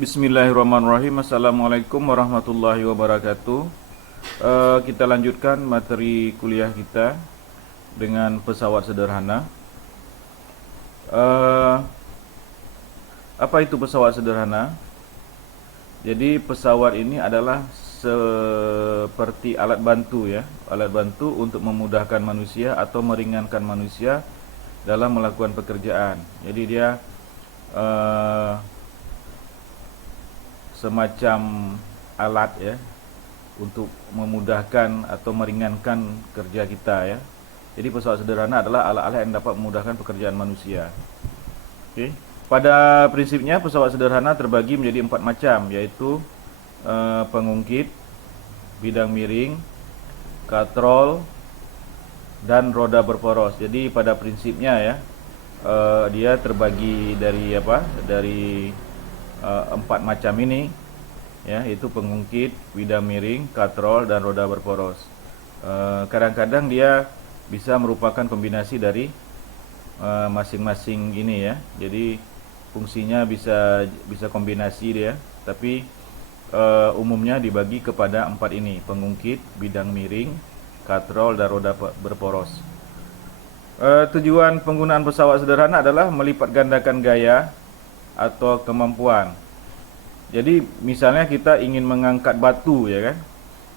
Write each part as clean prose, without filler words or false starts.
Bismillahirrahmanirrahim. Assalamualaikum warahmatullahi wabarakatuh. Kita lanjutkan materi kuliah kita dengan pesawat sederhana. Apa itu pesawat sederhana? Jadi pesawat ini adalah seperti alat bantu ya, alat bantu untuk memudahkan manusia atau meringankan manusia dalam melakukan pekerjaan. Jadi dia semacam alat ya untuk memudahkan atau meringankan kerja kita ya. Jadi pesawat sederhana adalah alat-alat yang dapat memudahkan pekerjaan manusia. Oke. Pada prinsipnya pesawat sederhana terbagi menjadi 4 macam, yaitu pengungkit, bidang miring, katrol, dan roda berporos. Jadi pada prinsipnya ya dia terbagi dari Dari 4 macam ini ya, yaitu pengungkit, bidang miring, katrol, dan roda berporos. Kadang-kadang dia bisa merupakan kombinasi dari masing-masing ini ya. Jadi fungsinya bisa kombinasi dia, tapi umumnya dibagi kepada 4 ini: pengungkit, bidang miring, katrol, dan roda berporos. Tujuan penggunaan pesawat sederhana adalah melipat gandakan gaya atau kemampuan. Jadi misalnya kita ingin mengangkat batu ya kan,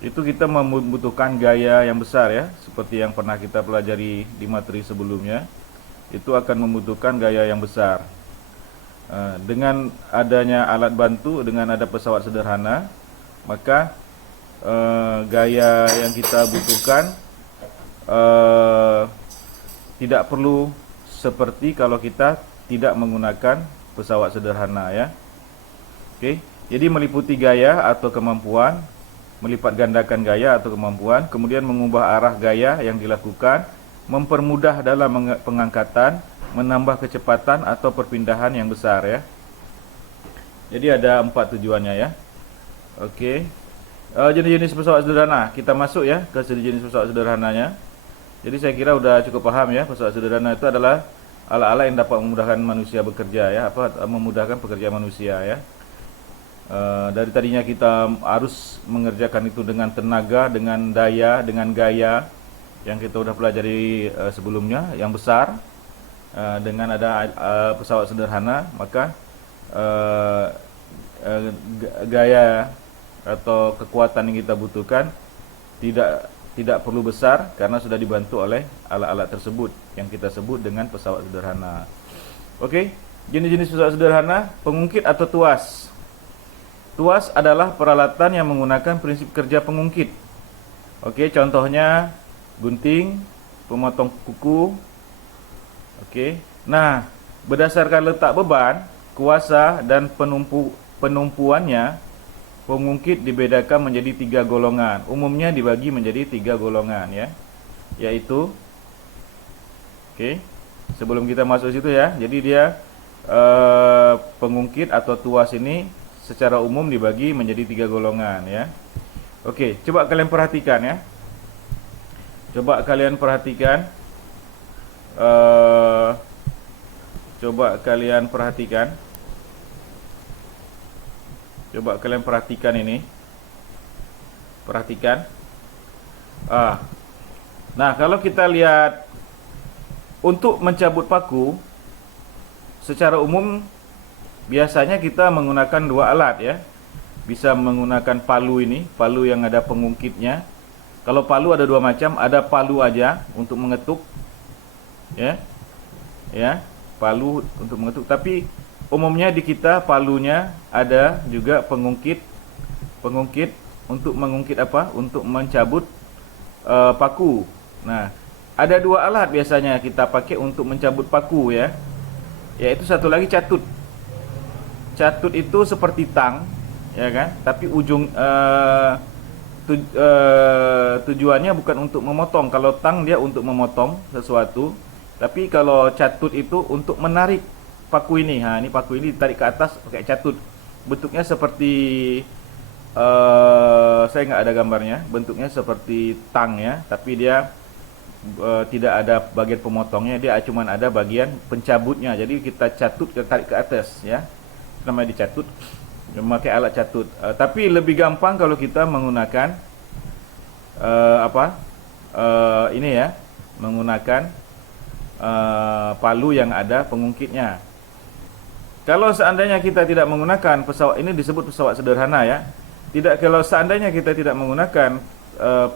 itu kita membutuhkan gaya yang besar ya, seperti yang pernah kita pelajari di materi sebelumnya. Itu akan membutuhkan gaya yang besar. Dengan adanya alat bantu, dengan ada pesawat sederhana, maka gaya yang kita butuhkan tidak perlu seperti kalau kita tidak menggunakan pesawat sederhana ya. Oke, jadi meliputi gaya atau kemampuan, melipat gandakan gaya atau kemampuan, kemudian mengubah arah gaya yang dilakukan, mempermudah dalam pengangkatan, menambah kecepatan atau perpindahan yang besar ya. Jadi ada 4 tujuannya ya. Oke. Jenis-jenis pesawat sederhana, kita masuk ya ke jenis pesawat sederhananya. Jadi saya kira udah cukup paham ya, pesawat sederhana itu adalah alat-alat yang dapat memudahkan manusia bekerja ya, memudahkan pekerjaan manusia ya. Dari tadinya kita harus mengerjakan itu dengan tenaga, dengan daya, dengan gaya yang kita udah pelajari sebelumnya yang besar. Dengan ada pesawat sederhana, maka gaya atau kekuatan yang kita butuhkan tidak perlu besar karena sudah dibantu oleh alat-alat tersebut yang kita sebut dengan pesawat sederhana. Oke, jenis-jenis pesawat sederhana: pengungkit atau tuas. Tuas adalah peralatan yang menggunakan prinsip kerja pengungkit. Oke, contohnya gunting, pemotong kuku. Oke. Nah, berdasarkan letak beban, kuasa, dan penumpuannya, pengungkit dibedakan menjadi 3 golongan. Umumnya dibagi menjadi 3 golongan ya. Yaitu sebelum kita masuk situ ya. Jadi dia pengungkit atau tuas ini secara umum dibagi menjadi 3 golongan ya. Oke, coba kalian perhatikan ya. Coba kalian perhatikan. Coba kalian perhatikan ini. Perhatikan. Nah, kalau kita lihat untuk mencabut paku, secara umum biasanya kita menggunakan 2 alat ya. Bisa menggunakan palu ini, palu yang ada pengungkitnya. Kalau palu ada 2 macam, ada palu aja untuk mengetuk ya. Ya, palu untuk mengetuk, tapi umumnya di kita palunya ada juga pengungkit untuk mengungkit apa? Untuk mencabut paku. Nah, ada 2 alat biasanya kita pakai untuk mencabut paku ya. Yaitu satu lagi catut. Catut itu seperti tang, ya kan? Tapi tujuannya bukan untuk memotong. Kalau tang dia untuk memotong sesuatu, tapi kalau catut itu untuk menarik paku ini. Ini paku ini ditarik ke atas pakai catut. Bentuknya seperti saya nggak ada gambarnya. Bentuknya seperti tang ya, tapi dia tidak ada bagian pemotongnya, dia cuma ada bagian pencabutnya. Jadi kita catut, kita tarik ke atas ya, namanya dicatut. memakai alat catut. Tapi lebih gampang kalau kita menggunakan ini ya, menggunakan palu yang ada pengungkitnya. Kalau seandainya kita tidak menggunakan pesawat, ini disebut pesawat sederhana ya. Kalau seandainya kita tidak menggunakan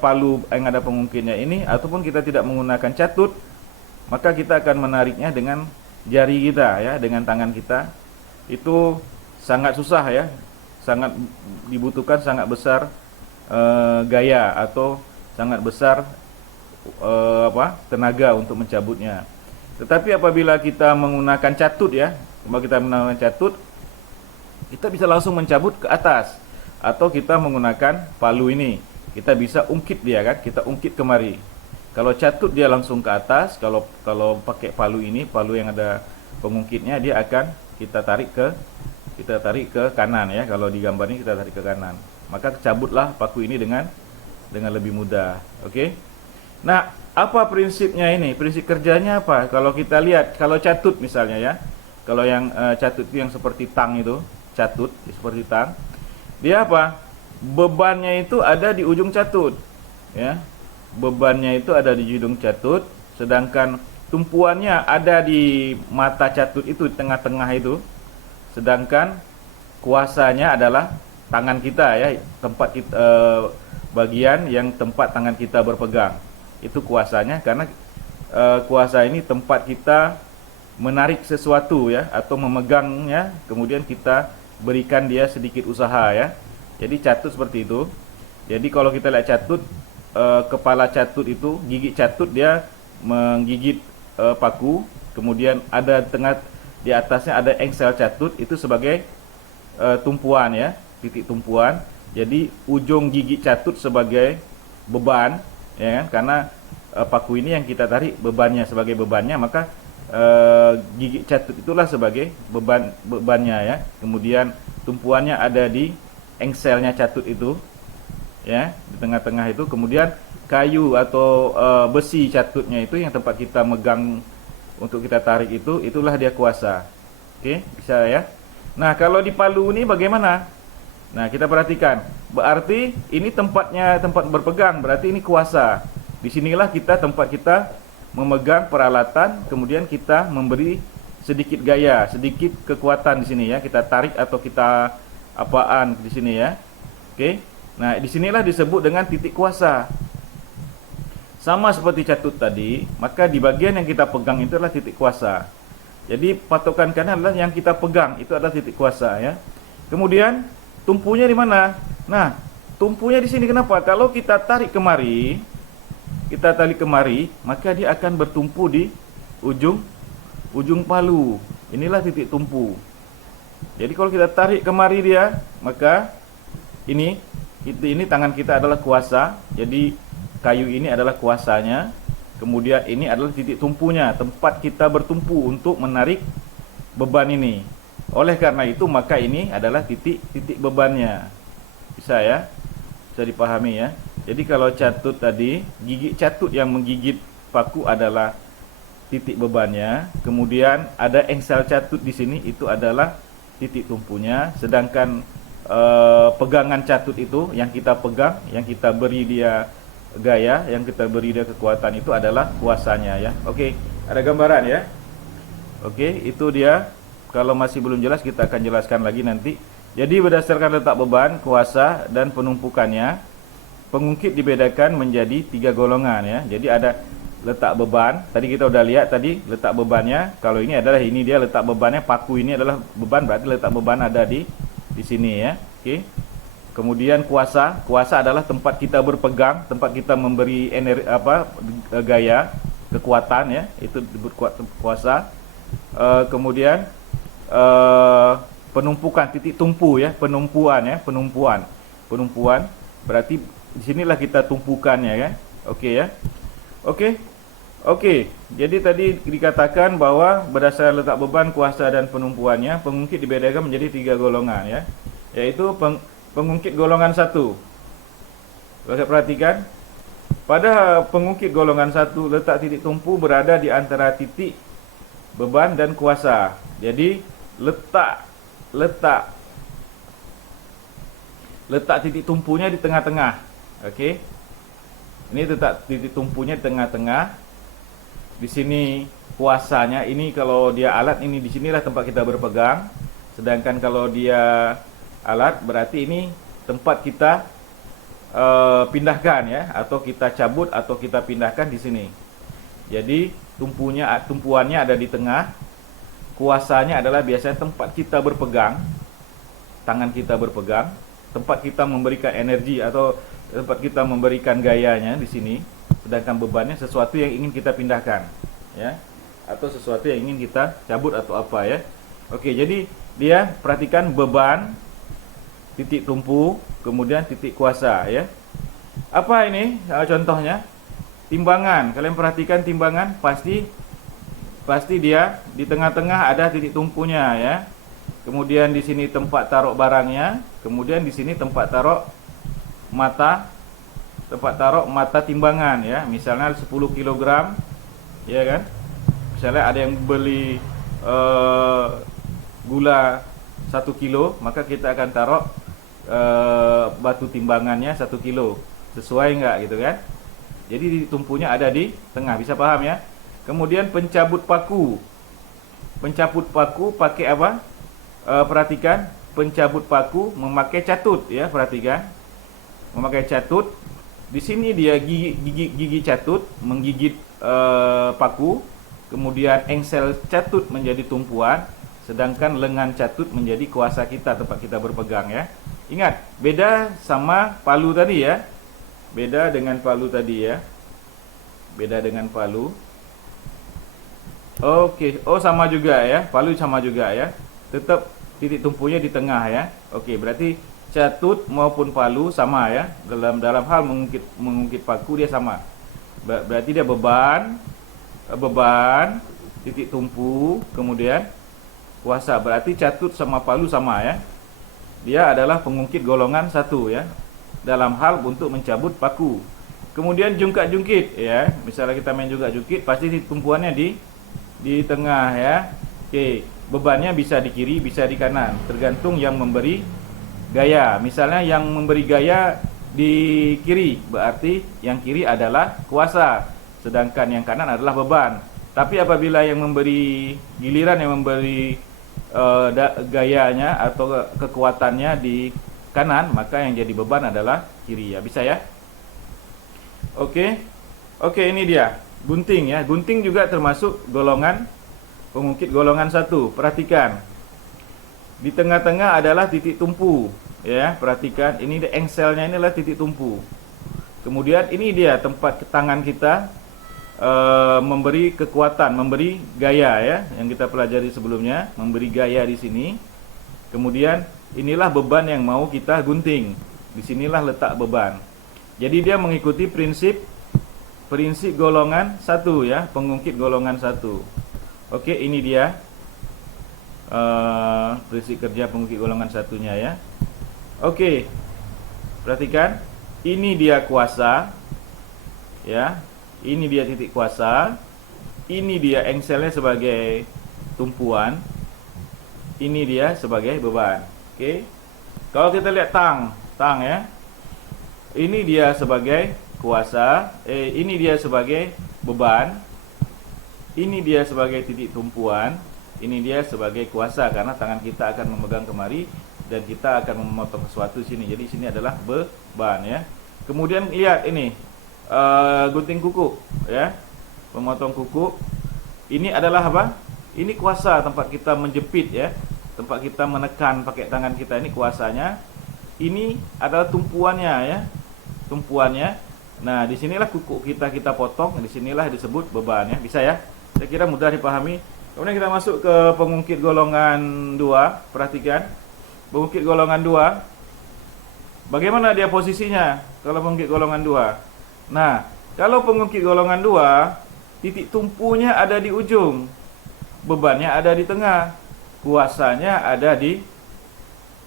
palu yang ada pengungkitnya ini, ataupun kita tidak menggunakan catut, maka kita akan menariknya dengan jari kita ya, dengan tangan kita. Itu sangat susah ya, sangat dibutuhkan sangat besar gaya atau sangat besar tenaga untuk mencabutnya. Tetapi apabila kita menggunakan catut ya, kalau kita menggunakan catut, kita bisa langsung mencabut ke atas, atau kita menggunakan palu ini, kita bisa ungkit dia kan, kita ungkit kemari. Kalau catut dia langsung ke atas, kalau pakai palu ini, palu yang ada pengungkitnya, dia akan kita tarik ke kanan ya. Kalau di gambar ini kita tarik ke kanan, maka cabutlah paku ini dengan lebih mudah. Oke. Nah, apa prinsipnya ini? Prinsip kerjanya apa? Kalau kita lihat, kalau catut misalnya ya, kalau yang catut itu yang seperti tang itu, catut seperti tang, dia apa? Bebannya itu ada di ujung catut, ya. Bebannya itu ada di ujung catut, sedangkan tumpuannya ada di mata catut itu, tengah-tengah itu. Sedangkan kuasanya adalah tangan kita ya, tempat kita, bagian yang tempat tangan kita berpegang. Itu kuasanya, karena kuasa ini tempat kita menarik sesuatu ya, atau memegangnya, kemudian kita berikan dia sedikit usaha ya. Jadi catut seperti itu. Jadi kalau kita lihat catut, kepala catut itu, gigi catut dia menggigit paku, kemudian ada tengah di atasnya ada engsel catut, itu sebagai tumpuan ya, titik tumpuan. Jadi ujung gigi catut sebagai beban ya kan? Karena paku ini yang kita tarik sebagai bebannya, maka gigi catut itulah sebagai bebannya ya. Kemudian tumpuannya ada di engselnya catut itu ya, di tengah-tengah itu. Kemudian kayu atau besi catutnya itu yang tempat kita megang untuk kita tarik itu, itulah dia kuasa. Oke, bisa ya. Nah, kalau di palu ini bagaimana? Nah, kita perhatikan. Berarti ini tempat berpegang, berarti ini kuasa. Disinilah tempat kita memegang peralatan, kemudian kita memberi sedikit gaya, sedikit kekuatan di sini ya. Kita tarik atau kita apaan di sini ya. Oke. Nah, disinilah disebut dengan titik kuasa. Sama seperti catut tadi, maka di bagian yang kita pegang itu adalah titik kuasa. Jadi patokan kanan adalah yang kita pegang, itu adalah titik kuasa ya. Kemudian tumpunya di mana? Nah, tumpunya di sini. Kenapa? Kalau kita tarik kemari, maka dia akan bertumpu di ujung palu. Inilah titik tumpu. Jadi kalau kita tarik kemari dia, maka ini tangan kita adalah kuasa. Jadi kayu ini adalah kuasanya. Kemudian ini adalah titik tumpunya, tempat kita bertumpu untuk menarik beban ini. Oleh karena itu, maka ini adalah titik bebannya. Bisa ya? Bisa dipahami ya? Jadi kalau catut tadi, gigi catut yang menggigit paku adalah titik bebannya. Kemudian ada engsel catut di sini, itu adalah titik tumpunya. Sedangkan pegangan catut itu yang kita pegang, yang kita beri dia gaya, yang kita beri dia kekuatan, itu adalah kuasanya ya. Oke, ada gambaran ya. Oke, itu dia. Kalau masih belum jelas, kita akan jelaskan lagi nanti. Jadi berdasarkan letak beban, kuasa, dan penumpukannya, pengungkit dibedakan menjadi 3 golongan ya. Jadi ada letak beban. Tadi kita udah lihat tadi letak bebannya. Kalau ini dia letak bebannya, paku ini adalah beban, berarti letak beban ada di sini ya. Oke. Kemudian kuasa adalah tempat kita berpegang, tempat kita memberi gaya, kekuatan ya, itu disebut kuasa. Kemudian penumpukan, titik tumpu ya, penumpuan. Berarti disinilah kita tumpukannya ya. Oke ya. Oke. Jadi tadi dikatakan bahwa berdasarkan letak beban, kuasa, dan penumpuannya, pengungkit dibedakan menjadi 3 golongan ya. Yaitu pengungkit golongan 1. Bisa perhatikan, pada pengungkit golongan 1, letak titik tumpu berada di antara titik beban dan kuasa. Jadi letak letak titik tumpunya di tengah-tengah. Okey. Ini letak titik tumpunya di tengah-tengah. Di sini kuasanya, ini kalau dia alat, ini di sinilah tempat kita berpegang. Sedangkan kalau dia alat, berarti ini tempat kita pindahkan ya, atau kita cabut atau kita pindahkan di sini. Jadi tumpuannya ada di tengah. Kuasanya adalah biasanya tempat kita berpegang, tangan kita berpegang, tempat kita memberikan energi atau tempat kita memberikan gayanya di sini. Sedangkan bebannya sesuatu yang ingin kita pindahkan ya, atau sesuatu yang ingin kita cabut atau apa ya. Oke, jadi dia perhatikan beban, titik tumpu, kemudian titik kuasa ya. Apa ini contohnya? Timbangan. Kalian perhatikan timbangan, pasti dia di tengah-tengah ada titik tumpunya ya. Kemudian di sini tempat taruh barangnya, kemudian di sini tempat taruh mata timbangan ya. Misalnya 10 kg ya kan. Misalnya ada yang beli gula 1 kilo, maka kita akan taruh batu timbangannya 1 kilo. Sesuai enggak gitu kan? Jadi tumpunya ada di tengah, bisa paham ya? Kemudian pencabut paku. Pencabut paku pakai apa? Perhatikan, pencabut paku memakai catut ya, perhatikan. Memakai catut. Di sini dia gigi catut menggigit paku. Kemudian engsel catut menjadi tumpuan, sedangkan lengan catut menjadi kuasa kita, tempat kita berpegang ya. Ingat, beda sama palu tadi ya. Beda dengan palu tadi ya. Beda dengan palu. Oke, oh sama juga ya. Palu sama juga ya. Tetap titik tumpunya di tengah ya. Oke, berarti catut maupun palu sama ya. Dalam hal mengungkit paku dia sama. Berarti dia beban, titik tumpu, kemudian kuasa. Berarti catut sama palu sama ya. Dia adalah pengungkit golongan 1 ya. Dalam hal untuk mencabut paku. Kemudian jungkat-jungkit ya. Misalnya kita main jungkat-jungkit, pasti tumpuannya di tengah ya. Oke, bebannya bisa di kiri, bisa di kanan, tergantung yang memberi gaya. Misalnya yang memberi gaya di kiri, berarti yang kiri adalah kuasa, sedangkan yang kanan adalah beban. Tapi apabila yang memberi giliran, yang memberi gayanya atau kekuatannya di kanan, maka yang jadi beban adalah kiri ya. Bisa ya? Oke, ini dia gunting ya. Gunting juga termasuk golongan pengungkit golongan 1. Perhatikan, di tengah-tengah adalah titik tumpu ya. Perhatikan, ini engselnya, inilah titik tumpu. Kemudian ini dia tempat tangan kita memberi kekuatan, memberi gaya ya, yang kita pelajari sebelumnya, memberi gaya di sini. Kemudian inilah beban yang mau kita gunting. Disinilah letak beban. Jadi dia mengikuti prinsip golongan 1 ya, pengungkit golongan 1. Oke, ini dia prinsip kerja pengungkit golongan 1-nya ya. Oke, perhatikan, ini dia kuasa ya. Ini dia titik kuasa. Ini dia engselnya sebagai tumpuan. Ini dia sebagai beban. Oke. Kalau kita lihat tang ya. Ini dia sebagai kuasa, ini dia sebagai beban. Ini dia sebagai titik tumpuan. Ini dia sebagai kuasa, karena tangan kita akan memegang kemari dan kita akan memotong sesuatu sini. Jadi sini adalah beban ya. Kemudian lihat ini gunting kuku ya, pemotong kuku. Ini adalah apa? Ini kuasa, tempat kita menjepit ya, tempat kita menekan pakai tangan kita, ini kuasanya. Ini adalah tumpuannya ya, tumpuannya. Nah, disinilah kuku kita potong, disinilah disebut beban ya. Bisa ya? Saya kira mudah dipahami. Kemudian kita masuk ke pengungkit golongan 2. Perhatikan, pengungkit golongan 2. Bagaimana dia posisinya kalau pengungkit golongan 2? Nah, kalau pengungkit golongan 2, titik tumpunya ada di ujung, bebannya ada di tengah, kuasanya ada di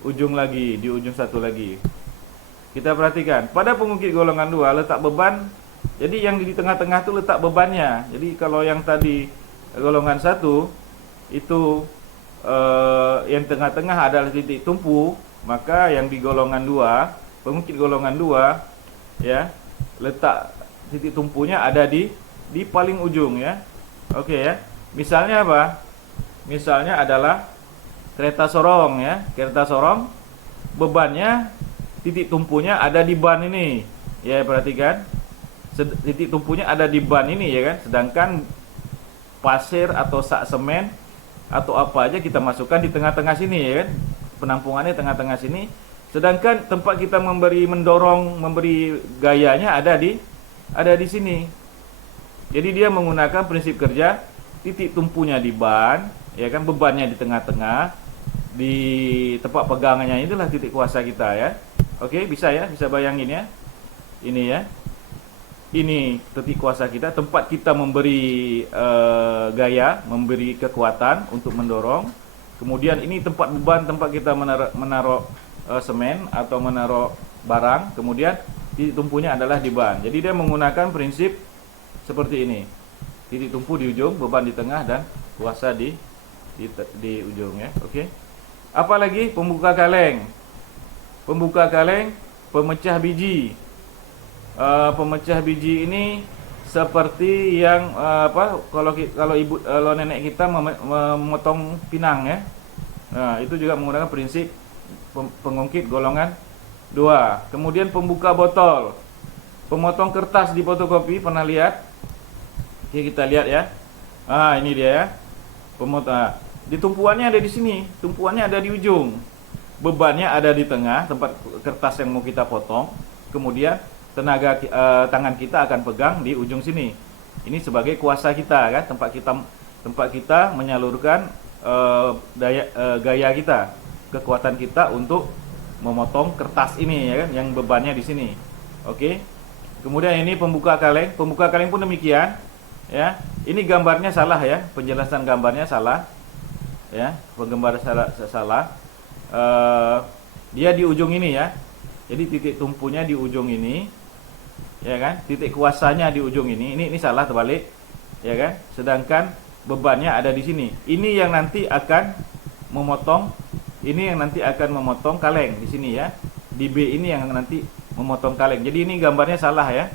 ujung lagi, di ujung satu lagi. Kita perhatikan, pada pengungkit golongan 2 letak beban. Jadi yang di tengah-tengah itu letak bebannya. Jadi kalau yang tadi golongan 1 itu yang tengah-tengah adalah titik tumpu, maka yang di golongan 2, pengungkit golongan 2 ya, letak titik tumpunya ada di paling ujung ya. Oke ya. Misalnya apa? Misalnya adalah kereta sorong ya. Kereta sorong bebannya titik tumpunya ada di ban ini. Ya, perhatikan. Titik tumpunya ada di ban ini ya kan. Sedangkan pasir atau sak semen atau apa aja kita masukkan di tengah-tengah sini ya kan. Penampungannya tengah-tengah sini. Sedangkan tempat kita mendorong, memberi gayanya ada di sini. Jadi dia menggunakan prinsip kerja titik tumpunya di ban, ya kan, bebannya di tengah-tengah, di tempat pegangannya itulah titik kuasa kita ya. Oke, bisa ya, bisa bayangin ya. Ini ya. Ini titik kuasa kita, tempat kita memberi gaya, memberi kekuatan untuk mendorong. Kemudian ini tempat beban, tempat kita menaruh semen atau menaruh barang. Kemudian titik tumpunya adalah di ban. Jadi dia menggunakan prinsip seperti ini. Titik tumpu di ujung, beban di tengah, dan kuasa di ujung ya. Oke. Apalagi pembuka kaleng. Pembuka kaleng, pemecah biji. Pemecah biji ini seperti yang kalau nenek kita memotong pinang ya. Nah, itu juga menggunakan prinsip pengungkit golongan 2. Kemudian pembuka botol, pemotong kertas di fotokopi, pernah lihat? Oke, kita lihat ya. Ini dia ya. Pemotong. Di tumpuannya ada di sini, tumpuannya ada di ujung. Bebannya ada di tengah, tempat kertas yang mau kita potong. Kemudian tangan kita akan pegang di ujung sini. Ini sebagai kuasa kita kan, tempat kita menyalurkan gaya kita, kekuatan kita untuk memotong kertas ini ya kan, yang bebannya di sini. Oke. Kemudian ini pembuka kaleng. Pembuka kaleng pun demikian ya. Ini gambarnya salah ya, penjelasan gambarnya salah ya, penggambar salah. Dia di ujung ini ya. Jadi titik tumpunya di ujung ini ya kan, titik kuasanya di ujung ini. Ini salah, terbalik ya kan. Sedangkan bebannya ada di sini. Ini yang nanti akan memotong, ini yang nanti akan memotong kaleng di sini ya. Di B ini yang nanti memotong kaleng. Jadi ini gambarnya salah ya.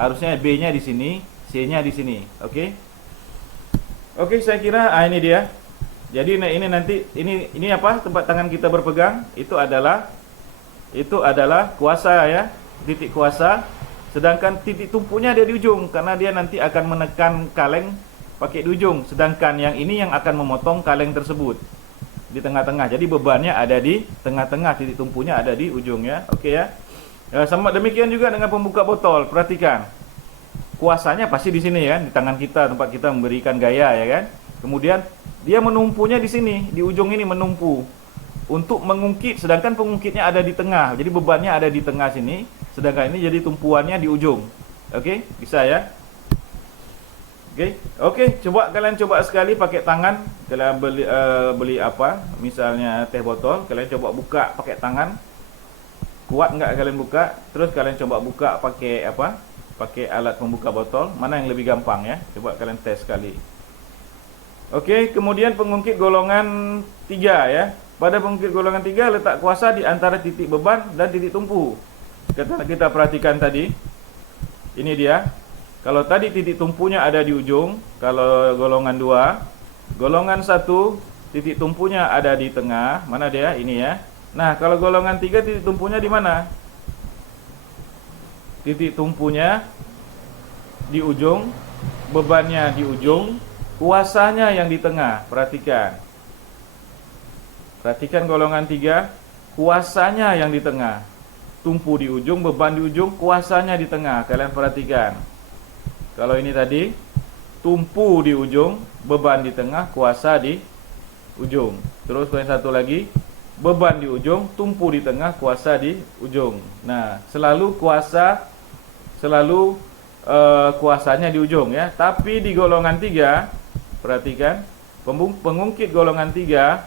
Harusnya B-nya di sini, C-nya di sini. Oke. Oke, saya kira ini dia. Jadi ini nanti ini apa? Tempat tangan kita berpegang itu adalah kuasa ya, titik kuasa. Sedangkan titik tumpunya ada di ujung karena dia nanti akan menekan kaleng pakai di ujung. Sedangkan yang ini yang akan memotong kaleng tersebut di tengah-tengah. Jadi bebannya ada di tengah-tengah, titik tumpunya ada di ujung ya. Oke ya. Sama demikian juga dengan pembuka botol. Perhatikan. Kuasanya pasti di sini ya, di tangan kita, tempat kita memberikan gaya ya kan. Kemudian dia menumpunya di sini, di ujung ini menumpu untuk mengungkit, sedangkan pengungkitnya ada di tengah. Jadi bebannya ada di tengah sini, sedangkan ini jadi tumpuannya di ujung. Oke, bisa ya. Oke, kalian coba sekali pakai tangan. Kalian beli apa? Misalnya teh botol, kalian coba buka pakai tangan. Kuat nggak kalian buka? Terus kalian coba buka pakai apa? Pakai alat pembuka botol. Mana yang lebih gampang ya? Coba kalian tes sekali. Oke, kemudian pengungkit golongan 3 ya. Pada pengungkit golongan 3 letak kuasa di antara titik beban dan titik tumpu. Kita perhatikan tadi. Ini dia. Kalau tadi titik tumpunya ada di ujung, kalau golongan 2, golongan 1 titik tumpunya ada di tengah. Mana dia? Ini ya. Nah, kalau golongan 3 titik tumpunya di mana? Titik tumpunya di ujung, bebannya di ujung, kuasanya yang di tengah. Perhatikan golongan 3, kuasanya yang di tengah. Tumpu di ujung, beban di ujung, kuasanya di tengah. Kalian perhatikan. Kalau ini tadi tumpu di ujung, beban di tengah, kuasa di ujung. Terus yang satu lagi, beban di ujung, tumpu di tengah, kuasa di ujung. Nah, selalu kuasanya di ujung ya. Tapi di golongan 3, perhatikan, pengungkit golongan 3,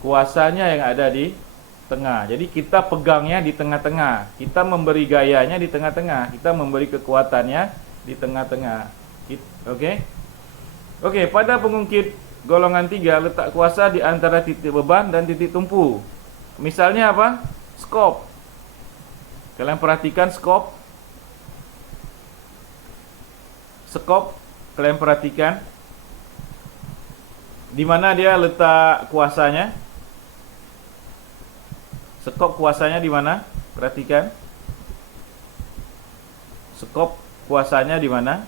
kuasanya yang ada di tengah. Jadi kita pegangnya di tengah-tengah. Kita memberi gayanya di tengah-tengah. Kita memberi kekuatannya di tengah-tengah. Oke. Pada pengungkit golongan 3, letak kuasa di antara titik beban dan titik tumpu. Misalnya apa? Skop. Kalian perhatikan skop. Skop, kalian perhatikan di mana dia letak kuasanya. Skop kuasanya di mana? Perhatikan. Skop kuasanya di mana?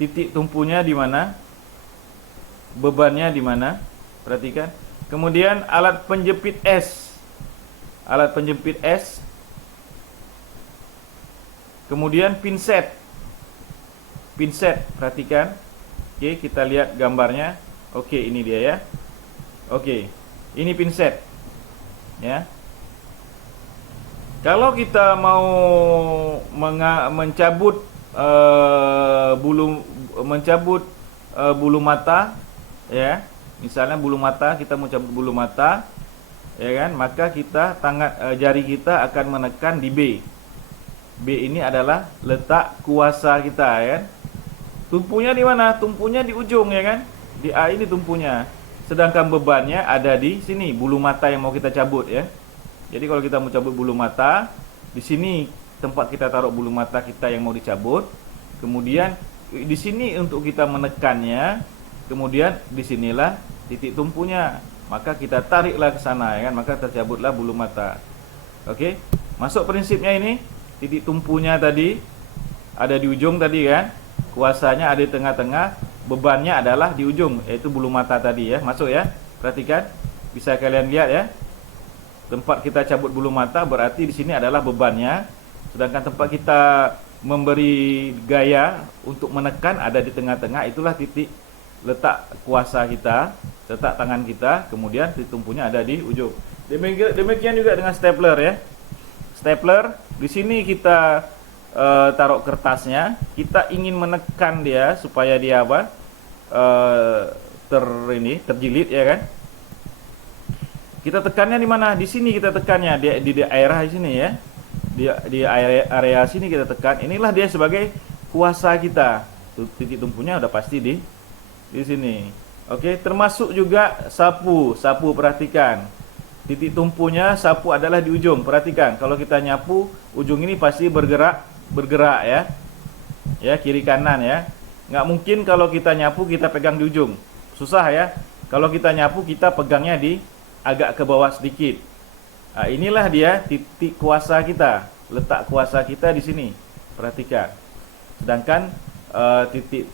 Titik tumpunya di mana? Bebannya di mana? Perhatikan. Kemudian alat penjepit S. Alat penjepit S. Kemudian pinset. Pinset, perhatikan. Oke, kita lihat gambarnya. Oke, ini dia ya. Oke. Ini pinset. Ya. Kalau kita mau mencabut bulu mata, ya, misalnya bulu mata, kita mau cabut bulu mata, ya kan, maka kita jari kita akan menekan di B. B ini adalah letak kuasa kita, ya kan. Tumpunya di mana? Tumpunya di ujung, ya kan. Di A ini tumpunya. Sedangkan bebannya ada di sini, bulu mata yang mau kita cabut, ya. Jadi kalau kita mau cabut bulu mata, di sini tempat kita taruh bulu mata kita yang mau dicabut. Kemudian di sini untuk kita menekannya. Kemudian disinilah titik tumpunya. Maka kita tariklah ke sana, ya kan? Maka tercabutlah bulu mata. Oke, masuk prinsipnya ini. Titik tumpunya tadi ada di ujung tadi, kan? Kuasanya ada di tengah-tengah. Bebannya adalah di ujung, yaitu bulu mata tadi, ya. Masuk ya. Perhatikan. Bisa kalian lihat ya. Tempat kita cabut bulu mata berarti di sini adalah bebannya. Sedangkan tempat kita memberi gaya untuk menekan ada di tengah-tengah, itulah titik letak kuasa kita, letak tangan kita. Kemudian titik tumpunya ada di ujung. Demikian juga dengan stapler, ya. Stapler, di sini kita taruh kertasnya. Kita ingin menekan dia supaya dia apa? Terjilid, ya kan? Kita tekannya di mana? Di sini kita tekannya, di daerah sini, ya. Di area sini kita tekan. Inilah dia sebagai kuasa kita. Titik tumpunya udah pasti di sini. Oke, termasuk juga sapu. Sapu, perhatikan. Titik tumpunya sapu adalah di ujung. Perhatikan, kalau kita nyapu, ujung ini pasti bergerak ya. Ya, kiri kanan, ya. Nggak mungkin kalau kita nyapu kita pegang di ujung. Susah, ya. Kalau kita nyapu kita pegangnya di agak ke bawah sedikit. Nah, inilah dia titik kuasa kita, letak kuasa kita di sini. Perhatikan. Sedangkan titik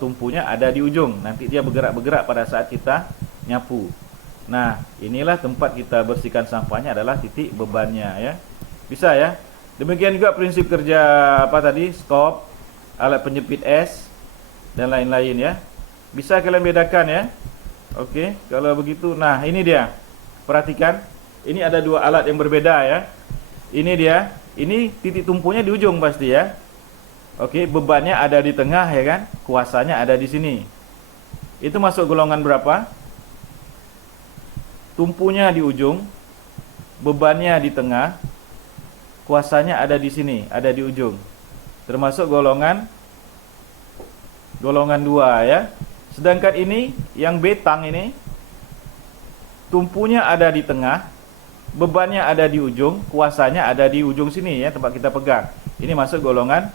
tumpunya ada di ujung. Nanti dia bergerak pada saat kita nyapu. Nah, inilah tempat kita bersihkan sampahnya adalah titik bebannya, ya. Bisa, ya. Demikian juga prinsip kerja apa tadi? Skop, alat penjepit S dan lain-lain, ya. Bisa kalian bedakan, ya. Oke, kalau begitu, nah ini dia. Perhatikan, ini ada dua alat yang berbeda, ya. Ini dia, ini titik tumpunya di ujung pasti, ya. Oke, bebannya ada di tengah, ya kan? Kuasanya ada di sini. Itu masuk golongan berapa? Tumpunya di ujung, bebannya di tengah, kuasanya ada di sini, ada di ujung. Termasuk golongan 2, ya. Sedangkan ini yang betang ini tumpunya ada di tengah, bebannya ada di ujung, kuasanya ada di ujung sini, ya, tempat kita pegang. Ini masuk golongan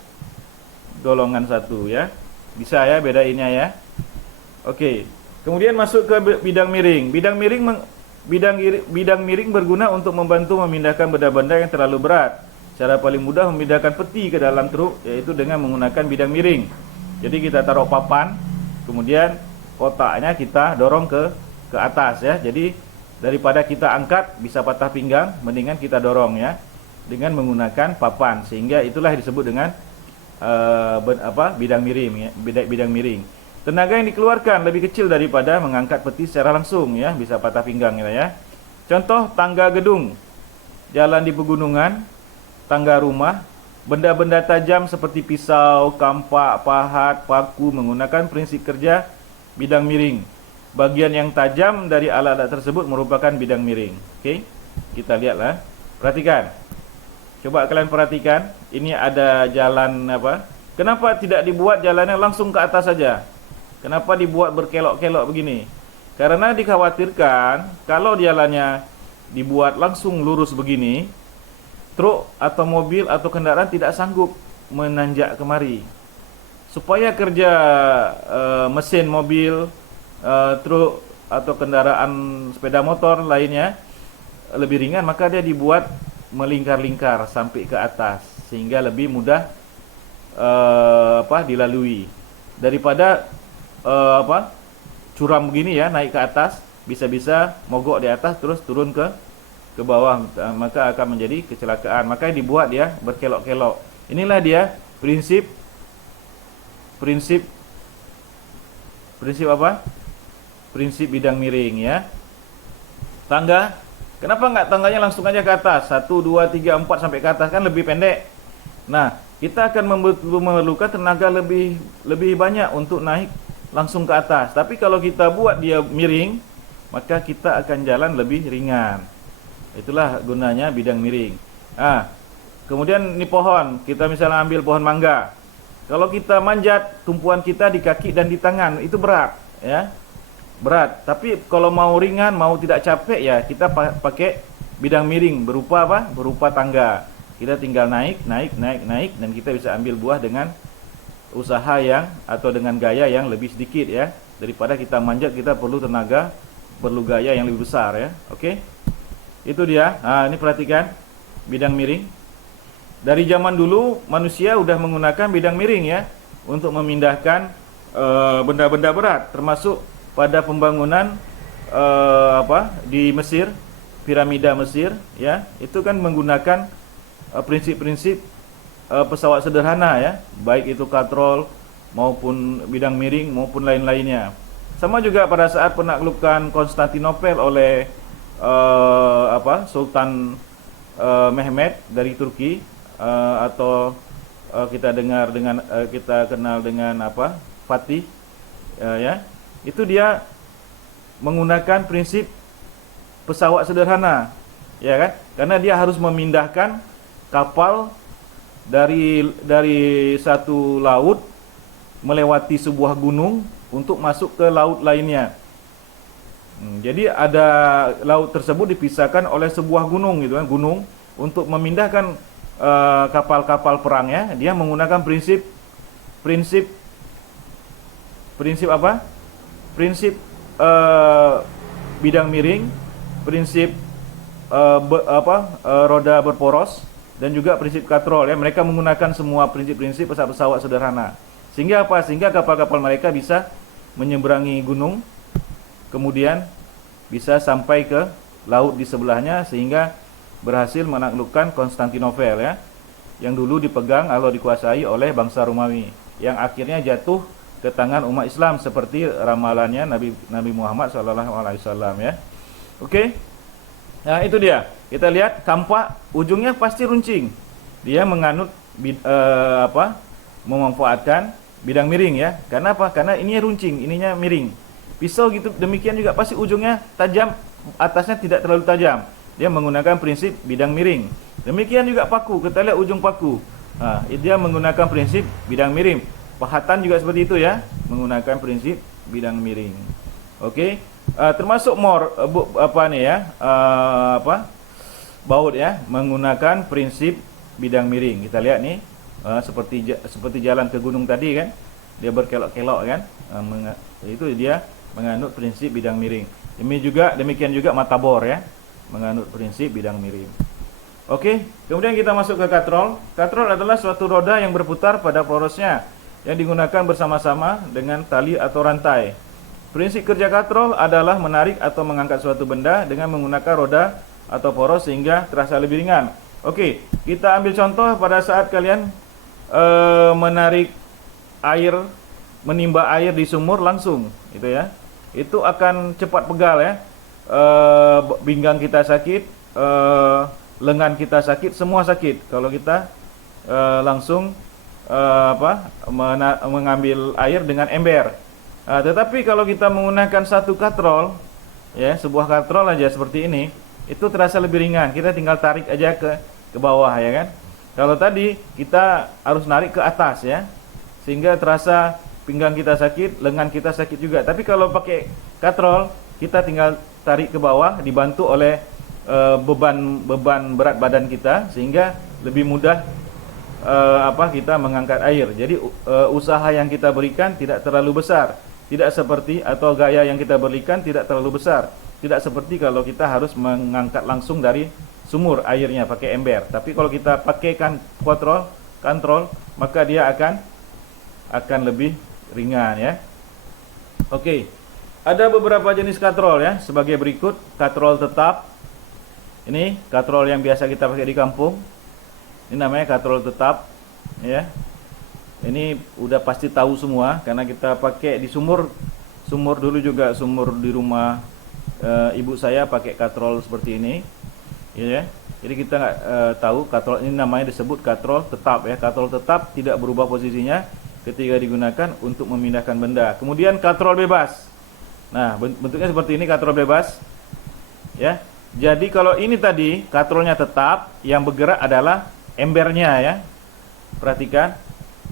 1, ya. Bisa, ya, bedainnya, ya. Oke. Kemudian masuk ke bidang miring. Bidang miring berguna untuk membantu memindahkan benda-benda yang terlalu berat. Cara paling mudah memindahkan peti ke dalam truk yaitu dengan menggunakan bidang miring. Jadi kita taruh papan, kemudian kotaknya kita dorong ke atas, ya. Jadi daripada kita angkat bisa patah pinggang, mendingan kita dorong, ya, dengan menggunakan papan. Sehingga itulah disebut dengan bidang miring, ya. Bidang miring. Tenaga yang dikeluarkan lebih kecil daripada mengangkat peti secara langsung, ya, bisa patah pinggang, ya. Contoh tangga gedung, jalan di pegunungan, tangga rumah, benda-benda tajam seperti pisau, kampak, pahat, paku menggunakan prinsip kerja bidang miring. Bagian yang tajam dari alat-alat tersebut merupakan bidang miring. Oke, kita lihatlah. Perhatikan. Coba kalian perhatikan. Ini ada jalan apa? Kenapa tidak dibuat jalannya langsung ke atas saja? Kenapa dibuat berkelok-kelok begini? Karena dikhawatirkan kalau jalannya dibuat langsung lurus begini, truk atau mobil atau kendaraan tidak sanggup menanjak kemari. Supaya kerja mesin mobil, truk atau kendaraan sepeda motor lainnya lebih ringan, maka dia dibuat melingkar-lingkar sampai ke atas sehingga lebih mudah dilalui daripada curam begini ya, naik ke atas bisa-bisa mogok di atas terus turun ke bawah, maka akan menjadi kecelakaan. Maka dibuat dia berkelok-kelok. Inilah dia prinsip apa? Prinsip bidang miring ya. Tangga, kenapa enggak tangganya langsung aja ke atas? 1, 2, 3, 4 sampai ke atas, kan lebih pendek. Nah, kita akan memerlukan tenaga lebih banyak untuk naik langsung ke atas. Tapi kalau kita buat dia miring, maka kita akan jalan lebih ringan. Itulah gunanya bidang miring. Kemudian ini pohon, kita misalnya ambil pohon mangga. Kalau kita manjat, tumpuan kita di kaki dan di tangan, itu berat ya. Berat. Tapi kalau mau ringan, mau tidak capek ya, kita pakai bidang miring berupa apa? Berupa tangga. Kita tinggal naik dan kita bisa ambil buah dengan usaha yang atau dengan gaya yang lebih sedikit ya. Daripada kita manjat, kita perlu tenaga, perlu gaya yang lebih besar ya. Oke. Itu dia. Ini perhatikan bidang miring. Dari zaman dulu manusia udah menggunakan bidang miring ya untuk memindahkan benda-benda berat, termasuk pada pembangunan di Mesir, piramida Mesir ya. Itu kan menggunakan prinsip-prinsip pesawat sederhana ya, baik itu katrol maupun bidang miring maupun lain-lainnya. Sama juga pada saat penaklukan Konstantinopel oleh Sultan Mehmed dari Turki, atau kita kenal dengan Fatih ya. Itu dia menggunakan prinsip pesawat sederhana ya kan, karena dia harus memindahkan kapal dari satu laut melewati sebuah gunung untuk masuk ke laut lainnya. Jadi ada laut tersebut dipisahkan oleh sebuah gunung gitu kan, gunung. Untuk memindahkan kapal-kapal perangnya, dia menggunakan prinsip apa? Prinsip bidang miring, prinsip roda berporos, dan juga prinsip katrol ya. Mereka menggunakan semua prinsip-prinsip pesawat sederhana. Sehingga apa? Sehingga kapal-kapal mereka bisa menyeberangi gunung, kemudian bisa sampai ke laut di sebelahnya, sehingga berhasil menaklukkan Konstantinopel ya, yang dulu dipegang atau dikuasai oleh bangsa Romawi, yang akhirnya jatuh ke tangan umat Islam seperti ramalannya Nabi Muhammad SAW ya. Oke. Nah, itu dia. Kita lihat kampak ujungnya pasti runcing. Dia menganut memanfaatkan bidang miring ya. Karena apa? Karena ini runcing, ininya miring. Pisau gitu demikian juga pasti ujungnya tajam, atasnya tidak terlalu tajam. Dia menggunakan prinsip bidang miring. Demikian juga paku, kita lihat ujung paku. Dia menggunakan prinsip bidang miring. Pahatan juga seperti itu ya, menggunakan prinsip bidang miring. Oke. Termasuk baut ya, menggunakan prinsip bidang miring. Kita lihat nih, seperti jalan ke gunung tadi kan, dia berkelok-kelok kan, itu dia menganut prinsip bidang miring. Demikian juga matabor ya, menganut prinsip bidang miring. Oke, kemudian kita masuk ke katrol. Katrol adalah suatu roda yang berputar pada porosnya, yang digunakan bersama-sama dengan tali atau rantai. Prinsip kerja katrol adalah menarik atau mengangkat suatu benda dengan menggunakan roda atau poros sehingga terasa lebih ringan. Oke, kita ambil contoh pada saat kalian menarik air, menimba air di sumur langsung, gitu ya. Itu akan cepat pegal ya. Pinggang kita sakit, lengan kita sakit, semua sakit kalau kita langsung mengambil air dengan ember. Tetapi kalau kita menggunakan satu katrol ya, sebuah katrol aja seperti ini, itu terasa lebih ringan. Kita tinggal tarik aja ke bawah ya kan. Kalau tadi kita harus narik ke atas ya, sehingga terasa pinggang kita sakit, lengan kita sakit juga. Tapi kalau pakai katrol, kita tinggal tarik ke bawah, dibantu oleh beban berat badan kita, sehingga lebih mudah kita mengangkat air. Jadi usaha yang kita berikan tidak terlalu besar, tidak seperti, atau gaya yang kita berikan tidak terlalu besar, tidak seperti kalau kita harus mengangkat langsung dari sumur airnya pakai ember. Tapi kalau kita pakaikan kontrol, maka dia akan lebih ringan ya. Oke. Ada beberapa jenis katrol ya, sebagai berikut. Katrol tetap. Ini katrol yang biasa kita pakai di kampung. Ini namanya katrol tetap ya. Ini udah pasti tahu semua karena kita pakai di sumur dulu juga, sumur di rumah ibu saya pakai katrol seperti ini. Ya. Jadi kita nggak tahu katrol ini namanya disebut katrol tetap ya. Katrol tetap tidak berubah posisinya ketika digunakan untuk memindahkan benda. Kemudian katrol bebas. Nah, bentuknya seperti ini katrol bebas. Ya. Jadi kalau ini tadi katrolnya tetap, yang bergerak adalah embernya ya. Perhatikan.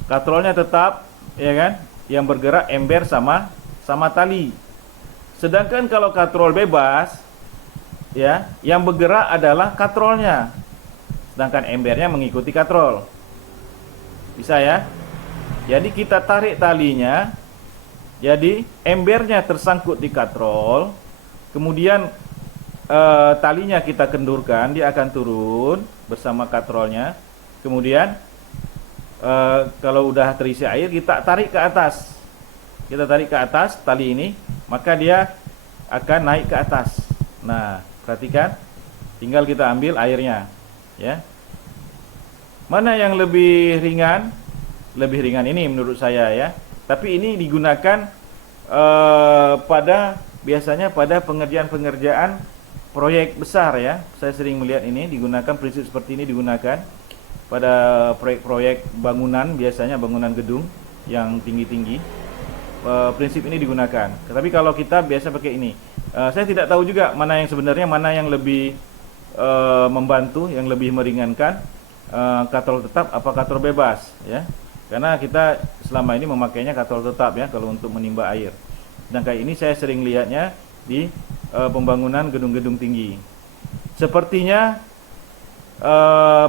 Katrolnya tetap ya kan? Yang bergerak ember sama tali. Sedangkan kalau katrol bebas ya, yang bergerak adalah katrolnya, sedangkan embernya mengikuti katrol. Bisa ya? Jadi kita tarik talinya, jadi embernya tersangkut di katrol, kemudian talinya kita kendurkan, dia akan turun bersama katrolnya. Kemudian kalau udah terisi air, kita tarik ke atas. Kita tarik ke atas tali ini, maka dia akan naik ke atas. Nah, perhatikan, tinggal kita ambil airnya ya. Mana yang lebih ringan? Lebih ringan ini menurut saya ya. Tapi ini digunakan biasanya pada pengerjaan-pengerjaan proyek besar ya. Saya sering melihat ini digunakan, prinsip seperti ini digunakan pada proyek-proyek bangunan, biasanya bangunan gedung yang tinggi-tinggi. Prinsip ini digunakan. Tapi kalau kita biasa pakai ini. Saya tidak tahu juga mana yang sebenarnya, mana yang lebih membantu, yang lebih meringankan, katrol tetap apa katrol bebas ya. Karena kita selama ini memakainya katrol tetap ya kalau untuk menimba air. Dan kayak ini saya sering lihatnya di pembangunan gedung-gedung tinggi. Sepertinya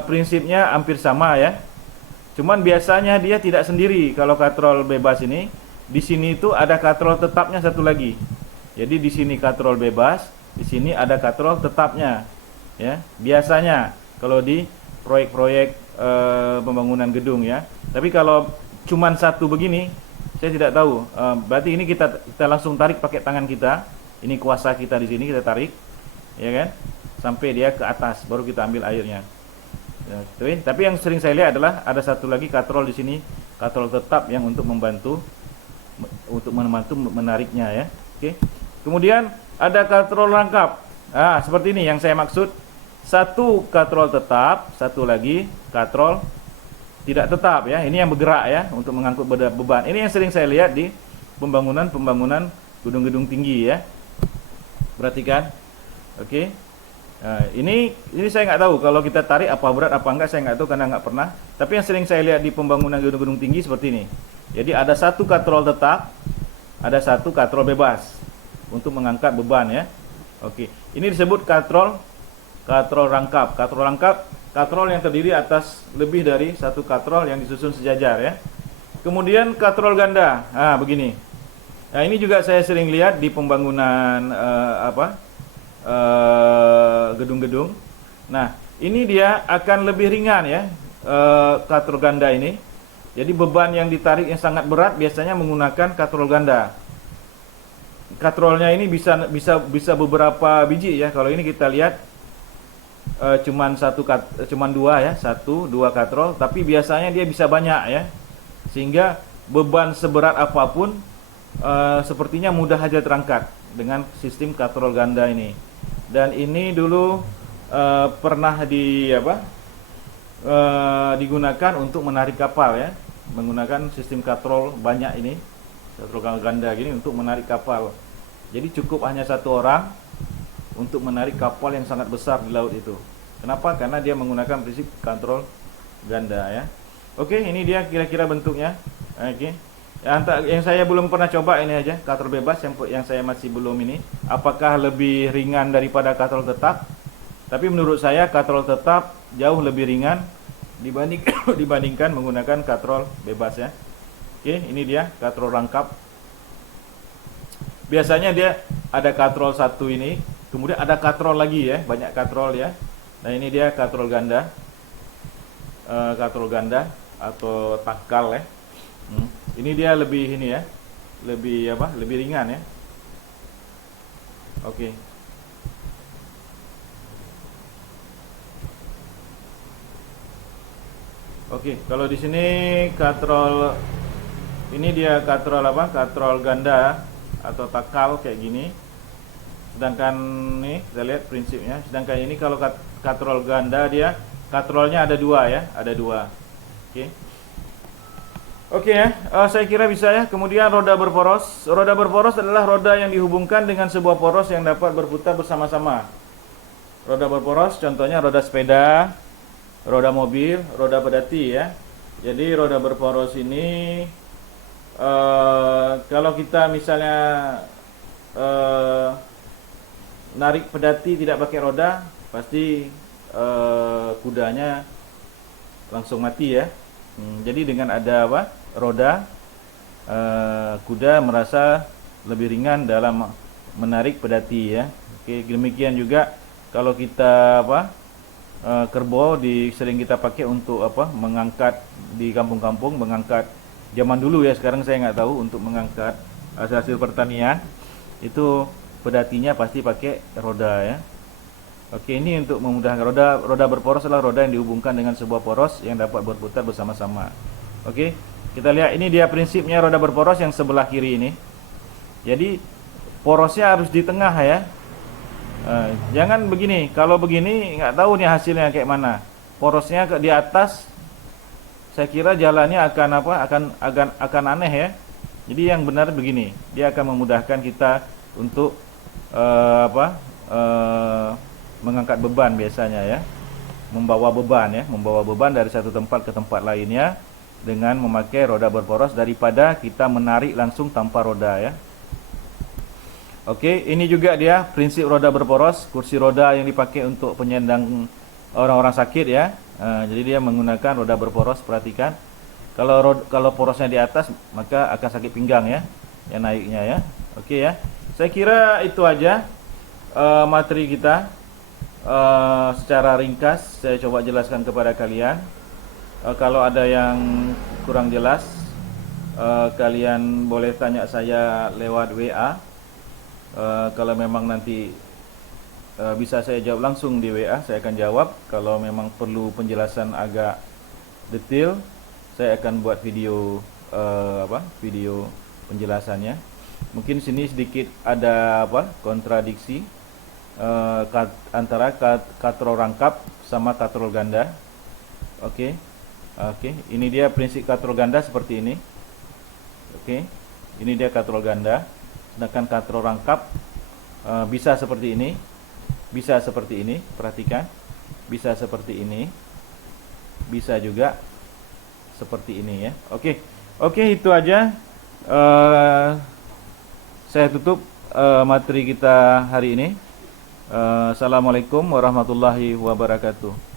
prinsipnya hampir sama ya. Cuman biasanya dia tidak sendiri kalau katrol bebas ini. Di sini itu ada katrol tetapnya satu lagi. Jadi di sini katrol bebas, di sini ada katrol tetapnya. Ya, biasanya kalau di proyek-proyek pembangunan gedung ya. Tapi kalau cuman satu begini, saya tidak tahu. Berarti ini kita langsung tarik pakai tangan kita. Ini kuasa kita di sini, kita tarik, ya kan? Sampai dia ke atas, baru kita ambil airnya. Ya, tapi yang sering saya lihat adalah ada satu lagi katrol di sini, katrol tetap yang untuk membantu menariknya ya. Oke. Kemudian ada katrol rangkap. Seperti ini yang saya maksud. Satu katrol tetap, satu lagi katrol tidak tetap ya. Ini yang bergerak ya untuk mengangkut beban. Ini yang sering saya lihat di pembangunan gedung-gedung tinggi ya. Perhatikan. Oke. Ini saya nggak tahu kalau kita tarik apa berat apa enggak, saya nggak tahu karena nggak pernah. Tapi yang sering saya lihat di pembangunan gedung-gedung tinggi seperti ini. Jadi ada satu katrol tetap, ada satu katrol bebas untuk mengangkat beban ya. Oke. Ini disebut katrol rangkap. Katrol rangkap, katrol yang terdiri atas lebih dari satu katrol yang disusun sejajar ya. Kemudian katrol ganda. Begini. Nah, ini juga saya sering lihat di pembangunan gedung-gedung. Nah, ini dia akan lebih ringan ya, katrol ganda ini. Jadi beban yang ditarik yang sangat berat biasanya menggunakan katrol ganda. Katrolnya ini bisa beberapa biji ya. Kalau ini kita lihat cuman dua katrol, tapi biasanya dia bisa banyak ya. Sehingga beban seberat apapun sepertinya mudah saja terangkat dengan sistem katrol ganda ini. Dan ini dulu pernah digunakan untuk menarik kapal ya, menggunakan sistem katrol banyak ini, katrol ganda gini untuk menarik kapal. Jadi cukup hanya satu orang untuk menarik kapal yang sangat besar di laut itu. Kenapa? Karena dia menggunakan prinsip katrol ganda ya. Oke, ini dia kira-kira bentuknya. Oke. Yang saya belum pernah coba ini aja, katrol bebas yang saya masih belum ini. Apakah lebih ringan daripada katrol tetap? Tapi menurut saya katrol tetap jauh lebih ringan dibandingkan menggunakan katrol bebas ya. Oke, ini dia katrol rangkap. Biasanya dia ada katrol satu ini, kemudian ada katrol lagi ya, banyak katrol ya. Nah ini dia katrol ganda, katrol ganda atau takal ya. Ini dia lebih ini ya, lebih apa? Lebih ringan ya. Oke. Oke, kalau di sini katrol ini dia katrol apa? Katrol ganda atau takal kayak gini. Sedangkan nih kita lihat prinsipnya. Sedangkan ini kalau katrol ganda dia katrolnya ada dua ya, ada dua. Oke. Oke ya, saya kira bisa ya. Kemudian roda berporos. Roda berporos adalah roda yang dihubungkan dengan sebuah poros yang dapat berputar bersama-sama. Roda berporos contohnya roda sepeda, roda mobil, roda pedati ya. Jadi roda berporos ini kalau kita misalnya narik pedati tidak pakai roda, pasti kudanya langsung mati ya. Jadi dengan ada apa? Roda, kuda merasa lebih ringan dalam menarik pedati ya. Oke, demikian juga kalau kita apa? Kerbau sering kita pakai untuk apa? Mengangkat di kampung-kampung, mengangkat zaman dulu ya, sekarang saya nggak tahu, untuk mengangkat hasil pertanian itu pedatinya pasti pakai roda ya. Oke, ini untuk memudahkan. Roda berporos adalah roda yang dihubungkan dengan sebuah poros yang dapat berputar bersama-sama. Oke, kita lihat ini dia prinsipnya roda berporos yang sebelah kiri ini. Jadi porosnya harus di tengah ya. Jangan begini. Kalau begini nggak tahu nih hasilnya kayak mana. Porosnya di atas, saya kira jalannya akan apa? Akan aneh ya. Jadi yang benar begini. Dia akan memudahkan kita untuk mengangkat beban biasanya ya, membawa beban dari satu tempat ke tempat lainnya dengan memakai roda berporos daripada kita menarik langsung tanpa roda ya. Oke, ini juga dia prinsip roda berporos, kursi roda yang dipakai untuk penyandang orang-orang sakit ya. Jadi dia menggunakan roda berporos, perhatikan. Kalau porosnya di atas maka akan sakit pinggang ya, yang naiknya ya. Oke ya. Saya kira itu aja materi kita. Secara ringkas saya coba jelaskan kepada kalian. Kalau ada yang kurang jelas, kalian boleh tanya saya lewat WA. Kalau memang nanti bisa saya jawab langsung di WA, saya akan jawab. Kalau memang perlu penjelasan agak detail, saya akan buat video video penjelasannya. Mungkin sini sedikit ada kontradiksi antara katrol rangkap sama katrol ganda. Oke. Ini dia prinsip katrol ganda seperti ini. Oke. Ini dia katrol ganda. Sedangkan katrol rangkap bisa seperti ini, bisa seperti ini. Perhatikan, bisa seperti ini, bisa juga seperti ini ya. Oke, itu aja. Saya tutup materi kita hari ini. Assalamualaikum warahmatullahi wabarakatuh.